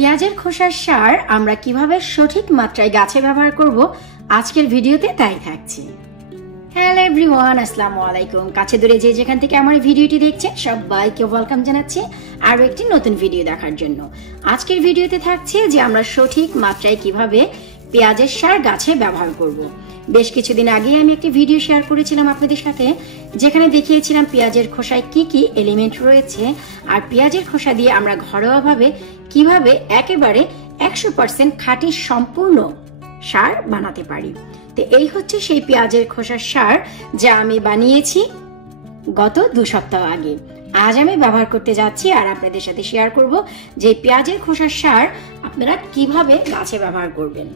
পেঁয়াজের খোসার সার আমরা কিভাবে সঠিক মাত্রায় গাছে ব্যবহার করব আজকের ভিডিওতে তাই থাকছে। হ্যালো এভরিওয়ান, আসসালামু আলাইকুম। কাছে দূরে যে যেখান থেকে আমার ভিডিওটি দেখছেন সবাইকে ওয়েলকাম জানাচ্ছি আরো একটি নতুন ভিডিও দেখার জন্য। আজকের ভিডিওতে থাকছে যে আমরা সঠিক মাত্রায় কিভাবে পেঁয়াজের সার গাছে ব্যবহার করব। বেশ কিছুদিন আগে আমি একটি ভিডিও শেয়ার করেছিলাম আপনাদের সাথে, যেখানে দেখিয়েছিলাম পেঁয়াজের খোসায় কি কি এলিমেন্ট রয়েছে আর পেঁয়াজের খোসা দিয়ে আমরা ঘরোয়াভাবে কিভাবে একেবারে 100% খাঁটি সম্পূর্ণ সার বানাতে পারি। তো এই হচ্ছে সেই পেঁয়াজের খোসার সার যা আমি বানিয়েছি গত 2 সপ্তাহ আগে। আজ আমি ব্যবহার করতে যাচ্ছি আর আপনাদের সাথে শেয়ার করব যে পেঁয়াজের খোসার সার আপনারা কিভাবে গাছে ব্যবহার করবেন।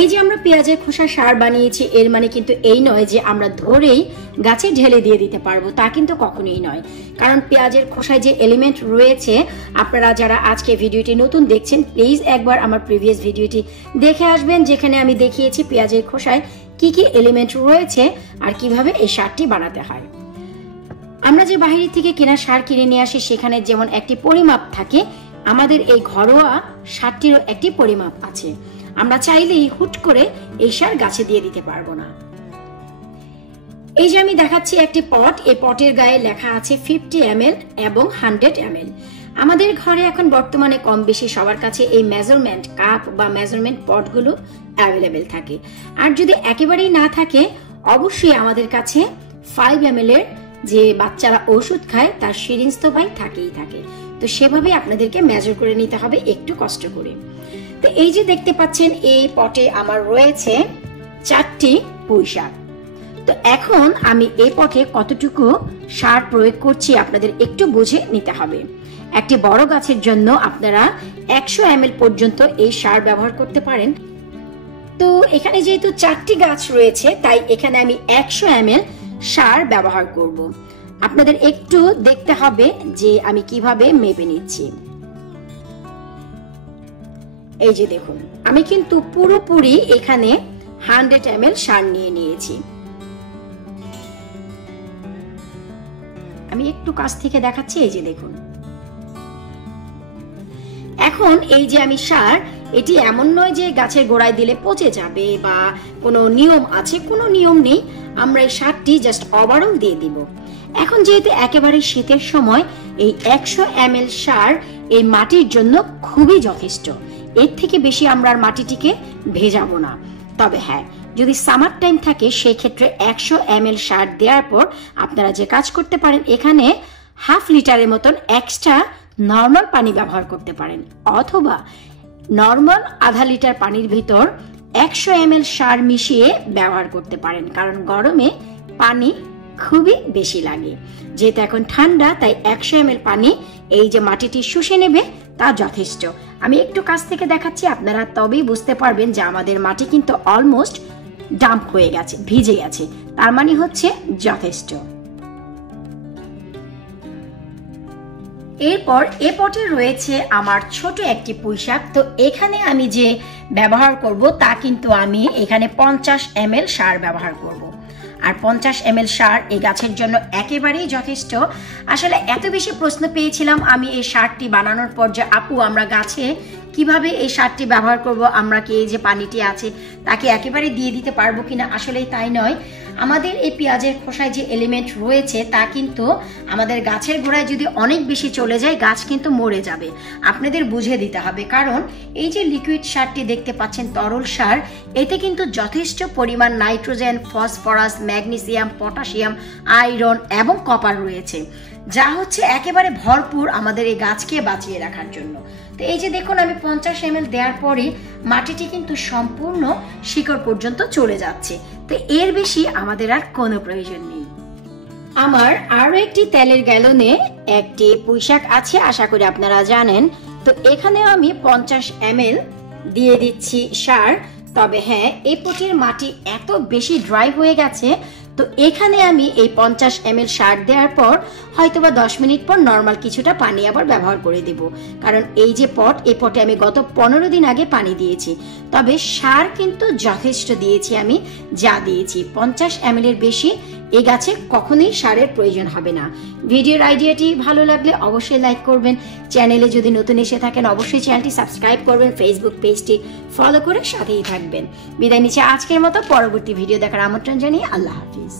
এই যে আমরা পেঁয়াজের খোসার সার বানিয়েছি এর মানে কিন্তু এই নয় যে আমরা ধরেই গাছে ঢেলে দিয়ে দিতে পারবো, তা কিন্তু কখনোই নয়। কারণ পেঁয়াজের খোসায় যে এলিমেন্ট রয়েছে, আপনারা যারা আজকে ভিডিওটি নতুন দেখছেন প্লিজ একবার আমার প্রিভিয়াস ভিডিওটি দেখে আসবেন, যেখানে আমি দেখিয়েছি পেঁয়াজের খোসায় কি কি এলিমেন্ট রয়েছে আর কিভাবে এই সারটি বানাতে হয়। আমরা যে বাইরে থেকে কেনা সার কিনে নিয়ে আসি সেখানে যেমন একটি পরিমাপ থাকে, আমাদের এই ঘরোয়া সারটিরও একটি পরিমাপ আছে। আমরা চাইলেই হুট করে এই সার গাছে দিয়ে দিতে পারবো না। এই যে আমি দেখাচ্ছি একটি পট, এই পটের গায়ে লেখা আছে 50 ml এবং 100 ml। আমাদের ঘরে এখন বর্তমানে কম বেশি সবার কাছে এই মেজারমেন্ট কাপ বা মেজারমেন্ট পটগুলো অ্যাভেলেবেল থাকে। আর যদি একেবারেই না থাকে, অবশ্যই আমাদের কাছে 5 ml এর যে বাচ্চারা ওষুধ খায় তার সিরিঞ্জ তো ভাই থাকেই থাকে। তো সেভাবে আপনাদেরকে মেজার করে নিতে হবে একটু কষ্ট করে। তো এই যে দেখতে পাচ্ছেন এই পটে আমার রয়েছে 4টি পুঁই শাক। তো এখন আমি এই পটে কতটুকু সার প্রয়োগ করছি আপনাদের একটু বুঝে নিতে হবে। একটি বড় গাছের জন্য আপনারা 100 ml পর্যন্ত এই সার ব্যবহার করতে পারেন। তো এখানে যেহেতু 4টি গাছ রয়েছে তাই এখানে আমি 100 ml সার ব্যবহার করব। আপনাদের একটু দেখতে হবে যে আমি কিভাবে মেপে নিচ্ছি। এই যে দেখুন, আমি কিন্তু পুরোপুরি এখানে 100 ml সার নিয়ে নিয়েছি। আমি একটু কাছ থেকে দেখাচ্ছি, এই যে দেখুন। এখন এই যে আমি সার, এটি এমন নয় যে গাছের গোড়ায় দিলে পচে যাবে বা কোনো নিয়ম আছে, কোনো নিয়ম নেই। আমরা এই সারটি জাস্ট ওভারঅল দিয়ে দিব। এখন যেহেতু একেবারে শীতের সময়, এই 100 ml সার এই মাটির জন্য খুবই যথেষ্ট। এর থেকে বেশি আমরা আর মাটিটিকে ভেজাবো না। তবে হ্যাঁ, যদি সামার টাইম থাকে সেই ক্ষেত্রে 100 ml সার দেওয়ার পর আপনারা যে কাজ করতে পারেন, এখানে হাফ লিটারের মতন এক্সট্রা নর্মাল পানি ব্যবহার করতে পারেন, অথবা নর্মাল আধা লিটার পানির ভিতর 100 ml সার মিশিয়ে ব্যবহার করতে পারেন। কারণ গরমে পানি খুবই বেশি লাগে, যেহেতু এখন ঠান্ডা তাই 100 ml পানি এই যে মাটিটি শুষে নেবে তা যথেষ্ট। আমি একটু কাছ থেকে দেখাচ্ছি, আপনারা তবেই বুঝতে পারবেন যে আমাদের মাটি কিন্তু অলমোস্ট ডাম্প হয়ে গেছে, ভিজে গেছে, তার মানে হচ্ছে যথেষ্ট। এরপর এ পটে রয়েছে আমার ছোট একটি পুঁই শাক। তো এখানে আমি যে ব্যবহার করব তা কিন্তু আমি এখানে 50 ml সার ব্যবহার করব। আর 50 ml সার এই গাছের জন্য একেবারেই যথেষ্ট। আসলে এত বেশি প্রশ্ন পেয়েছিলাম আমি এই সারটি বানানোর পর যে আপু আমরা গাছে কিভাবে এই সারটি ব্যবহার করব, আমরা কি এই যে পানিটি আছে তাকে একেবারে দিয়ে দিতে পারবো কিনা। আসলেই তাই নয়, আমাদের এই পেঁয়াজের খোসায় যে এলিমেন্ট রয়েছে তা কিন্তু আমাদের গাছের গোড়ায় যদি অনেক বেশি চলে যায় গাছ কিন্তু মরে যাবে। আপনাদের বুঝে দিতে হবে, কারণ এই যে লিকুইড সারটি দেখতে পাচ্ছেন তরল সার, এতে কিন্তু যথেষ্ট পরিমাণ nitrogen, phosphorus, magnesium, potassium, iron এবং কপার রয়েছে, যা হচ্ছে একেবারে ভরপুর আমাদের এই গাছকে বাঁচিয়ে রাখার জন্য। তো এই যে দেখুন, আমি 50 ml দেওয়ার পরে মাটিটি কিন্তু সম্পূর্ণ শিকড় পর্যন্ত চলে যাচ্ছে। তো এর বেশি আমাদের আর কোনো প্রয়োজন নেই। আমার আরো একটি তেলের গ্যালনে একটি পুঁই শাক আছে, আশা করি আপনারা জানেন। তো এখানেও আমি 50 ml দিয়ে দিচ্ছি সার। তবে হ্যাঁ, এই পটের মাটি এত বেশি ড্রাই হয়ে গেছে, তো এখানে আমি এই 50 ml সার দেওয়ার পর হয়তোবা 10 মিনিট পর নর্মাল কিছুটা পানি আবার ব্যবহার করে দেব। কারণ এই যে পট, এই পটে আমি গত 15 দিন আগে পানি দিয়েছি। তবে সার কিন্তু যথেষ্ট দিয়েছি, আমি যা দিয়েছি 50 ml এর বেশি এই গাছে কখনোই সারের প্রয়োজন হবে না। ভিডিওর আইডিয়াটি ভালো লাগলে অবশ্যই লাইক করবেন। চ্যানেলে যদি নতুন এসে থাকেন অবশ্যই চ্যানেলটি সাবস্ক্রাইব করবেন, ফেসবুক পেজটি ফলো করে সাথেই থাকবেন। বিদায় নিচ্ছি আজকের মতো, পরবর্তী ভিডিও দেখার আমন্ত্রণ জানিয়ে আল্লাহ হাফিজ।